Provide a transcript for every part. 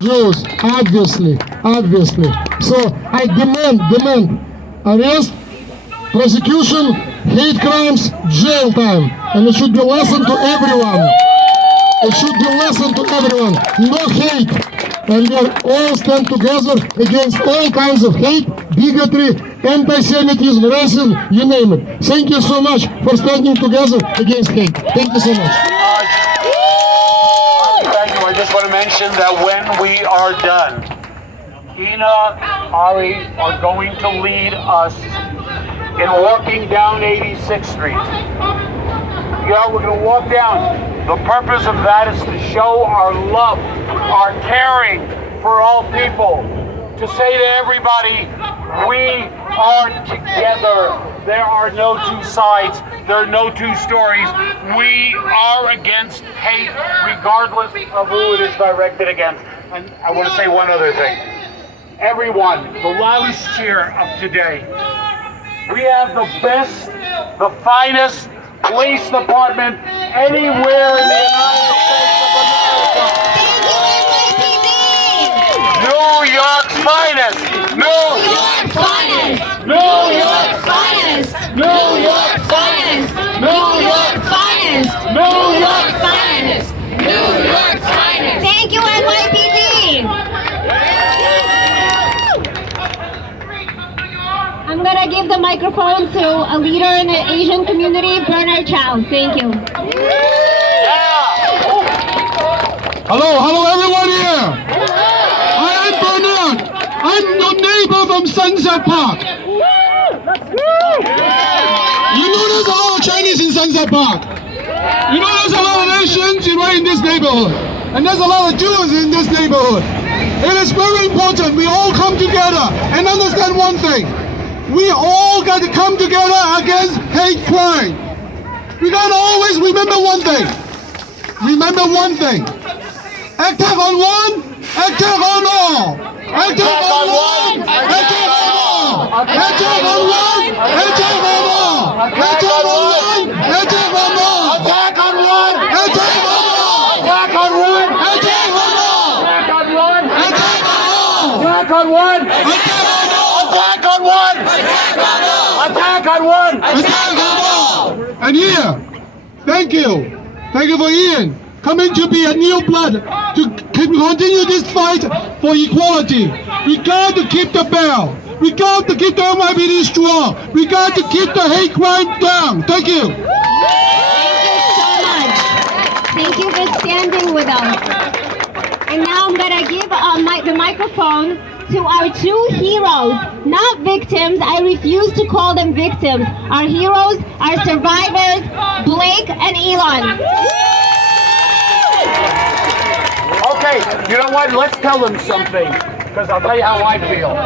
Jews, obviously. So I demand arrest, prosecution, hate crimes, jail time, and it should be lesson to everyone. It should be lesson to everyone. No hate, and we all stand together against all kinds of hate, bigotry, anti-Semitism, racism, you name it. Thank you so much for standing together against hate. Thank you so much. Thank you. I just want to mention that when we are done, Ina, Ari are going to lead us in walking down 86th Street. Yeah, we're going to walk down. The purpose of that is to show our love, our caring for all people. To say to everybody, we are together. There are no two sides. There are no two stories. We are against hate, regardless of who it is directed against. And I want to say one other thing. Everyone, the loudest cheer of today. We have the best, the finest police department anywhere in the United States of America. New York's finest. New York's finest. New York's finest. New York's finest. New York's finest. New York's finest. New York's finest. Thank you, NYPD. I'm gonna give the microphone to a leader in the Asian community, Bernard Chow. Thank you. Hello everyone here. I am Bernard. I'm your neighbor from Sunset Park. You know there's a lot of Chinese in Sunset Park. You know there's a lot of Asians right in this neighborhood. And there's a lot of Jews in this neighborhood. It is very important we all come together and understand one thing. We all got to come together against hate crime. We got to always remember one thing. Remember one thing. Attack on one, attack on all. Attack on one, attack on all. Attack on one, attack on all. Attack on one, attack on all. Attack on one! Attack on all. Attack on one! Attack on all. Attack on one! Attack on all. Attack on one! Attack on all. Attack on one! Attack on one! Attack on all. And here, thank you for Ian coming to be a new blood to continue this fight for equality. We got to keep the bell. We got to keep the NYPD strong. We got to keep the hate crime down. Thank you. Thank you for standing with us. And now I'm gonna give the microphone to our two heroes, not victims. I refuse to call them victims. Our heroes, our survivors, Blake and Elon. Okay, you know what? Let's tell them something, because I'll tell you how I feel.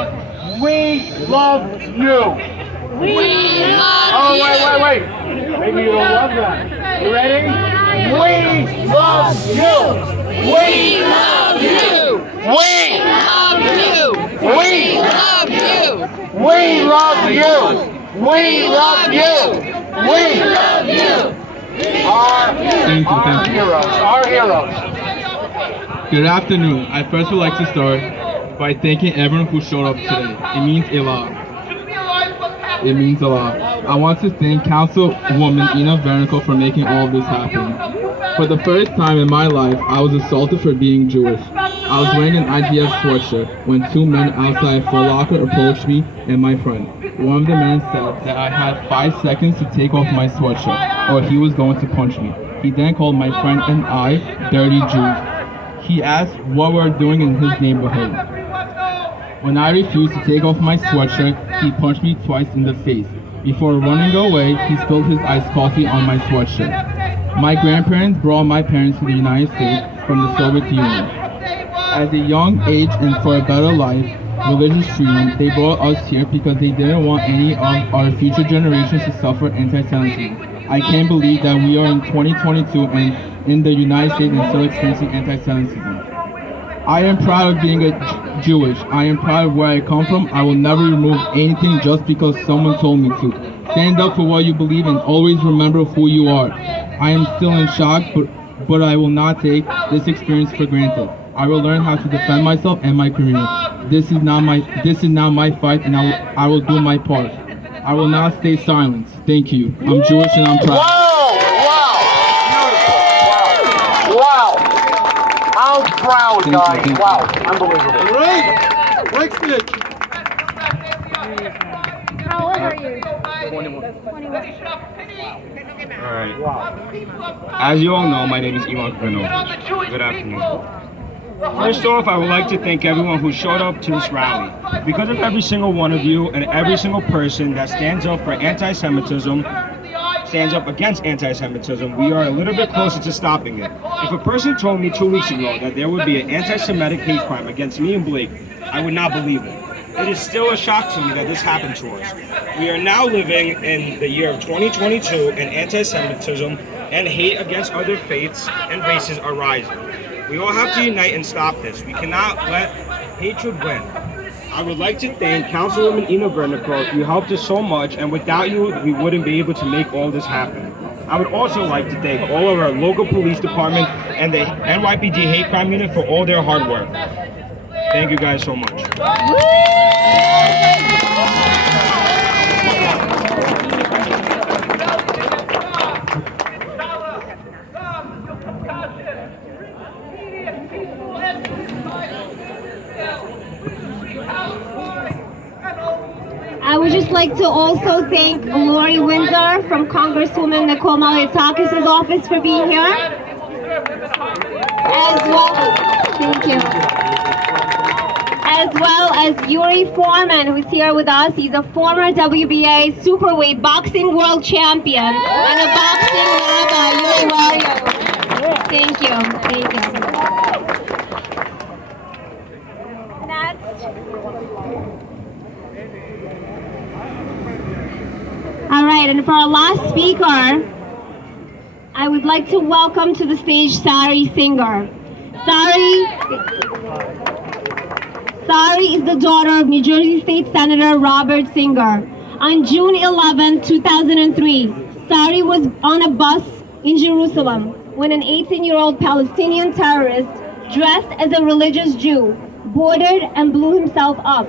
We love you. We love Oh, wait. Maybe you don't love that. You ready? We love you. We love you. We love you. We love you. We love you. We love you. We love you. Our heroes. Good afternoon. I first would like to start by thanking everyone who showed up today. It means a lot. It means a lot. I want to thank Councilwoman Ina Vernical for making all of this happen. For the first time in my life, I was assaulted for being Jewish. I was wearing an IDF sweatshirt when two men outside Foot Locker approached me and my friend. One of the men said that I had 5 seconds to take off my sweatshirt or he was going to punch me. He then called my friend and I dirty Jews. He asked what we were doing in his neighborhood. When I refused to take off my sweatshirt, he punched me twice in the face. Before running away, he spilled his iced coffee on my sweatshirt. My grandparents brought my parents to the United States from the Soviet Union. At a young age and for a better life, religious freedom, they brought us here because they didn't want any of our future generations to suffer anti-Semitism. I can't believe that we are in 2022 and in the United States and still experiencing anti-Semitism. I am proud of being a Jewish. I am proud of where I come from. I will never remove anything just because someone told me to. Stand up for what you believe and always remember who you are. I am still in shock, but I will not take this experience for granted. I will learn how to defend myself and my community. This is now my fight, and I will do my part. I will not stay silent. Thank you. I'm Jewish and I'm proud. Wow! Wow! Beautiful! Wow! Wow! How proud, guys! Wow! Unbelievable. Great! Next stage. How old are you? 21. 21. Alright. As you all know, my name is Ilan Krinovich. Good afternoon. First off, I would like to thank everyone who showed up to this rally. Because of every single one of you and every single person that stands up for anti-Semitism, stands up against anti-Semitism, we are a little bit closer to stopping it. If a person told me 2 weeks ago that there would be an anti-Semitic hate crime against me and Blake, I would not believe it. It is still a shock to me that this happened to us. We are now living in the year of 2022, and anti-Semitism and hate against other faiths and races are rising. We all have to unite and stop this. We cannot let hatred win. I would like to thank Councilwoman Ina Vernico. You helped us so much, and without you, we wouldn't be able to make all this happen. I would also like to thank all of our local police department and the NYPD Hate Crime Unit for all their hard work. Thank you guys so much. I would just like to also thank Lori Windsor from Congresswoman Nicole Malliotakis' office for being here. As well, thank you. As well as Yuri Foreman, who's here with us. He's a former WBA superweight boxing world champion and a boxing rabbi. Yuri, where are you? Thank you. Thank you. Next. All right, and for our last speaker, I would like to welcome to the stage Sari Singer. Sari is the daughter of New Jersey State Senator Robert Singer. On June 11, 2003, Sari was on a bus in Jerusalem when an 18-year-old Palestinian terrorist dressed as a religious Jew boarded and blew himself up.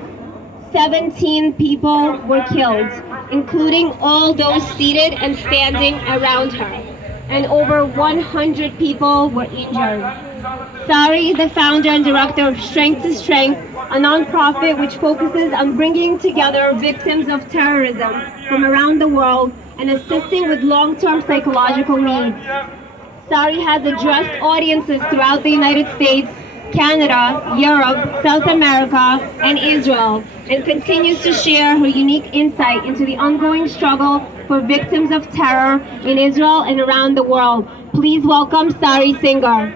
17 people were killed, including all those seated and standing around her, and over 100 people were injured. Sari is the founder and director of Strength to Strength, a nonprofit which focuses on bringing together victims of terrorism from around the world and assisting with long-term psychological needs. Sari has addressed audiences throughout the United States, Canada, Europe, South America, and Israel, and continues to share her unique insight into the ongoing struggle for victims of terror in Israel and around the world. Please welcome Sari Singer.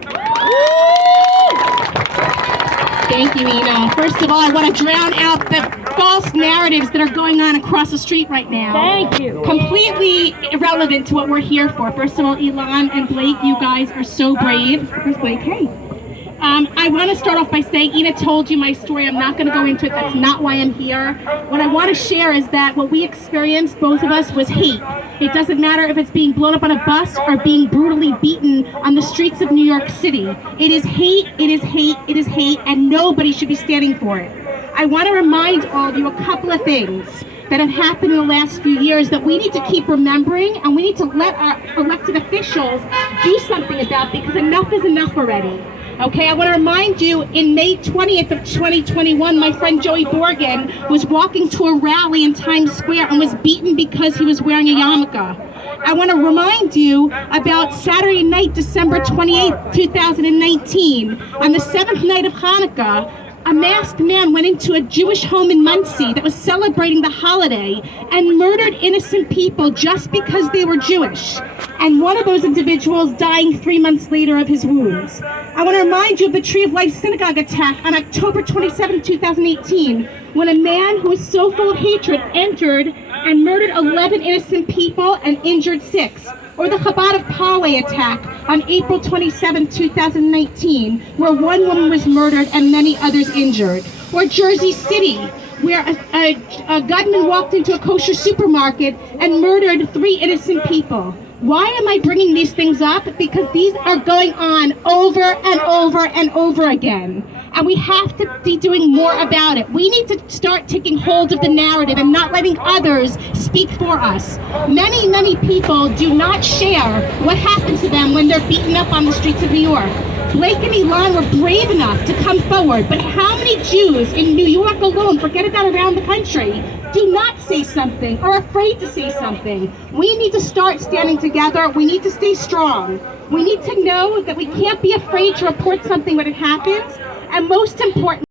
Thank you, Ina. First of all, I want to drown out the false narratives that are going on across the street right now. Thank you. Completely irrelevant to what we're here for. First of all, Ilan and Blake, you guys are so brave. Where's Blake? Hey. I want to start off by saying Ina told you my story. I'm not going to go into it. That's not why I'm here. What I want to share is that what we experienced, both of us, was hate. It doesn't matter if it's being blown up on a bus or being brutally beaten on the streets of New York City. It is hate, it is hate, it is hate, and nobody should be standing for it. I want to remind all of you a couple of things that have happened in the last few years that we need to keep remembering, and we need to let our elected officials do something about, because enough is enough already. Okay, I want to remind you, in May 20th of 2021, my friend Joey Borgen was walking to a rally in Times Square and was beaten because he was wearing a yarmulke. I want to remind you about Saturday night, December 28th, 2019. On the 7th night of Hanukkah, a masked man went into a Jewish home in Muncie that was celebrating the holiday and murdered innocent people just because they were Jewish. And one of those individuals dying 3 months later of his wounds. I want to remind you of the Tree of Life synagogue attack on October 27, 2018, when a man who was so full of hatred entered and murdered 11 innocent people and injured 6. Or the Chabad of Poway attack on April 27, 2019, where one woman was murdered and many others injured. Or Jersey City, where a gunman walked into a kosher supermarket and murdered 3 innocent people. Why am I bringing these things up? Because these are going on over and over and over again. And we have to be doing more about it. We need to start taking hold of the narrative and not letting others speak for us. Many, many people do not share what happens to them when they're beaten up on the streets of New York. Blake and Elan were brave enough to come forward, but how many Jews in New York alone, forget about around the country, do not say something, are afraid to say something? We need to start standing together. We need to stay strong. We need to know that we can't be afraid to report something when it happens, and most important,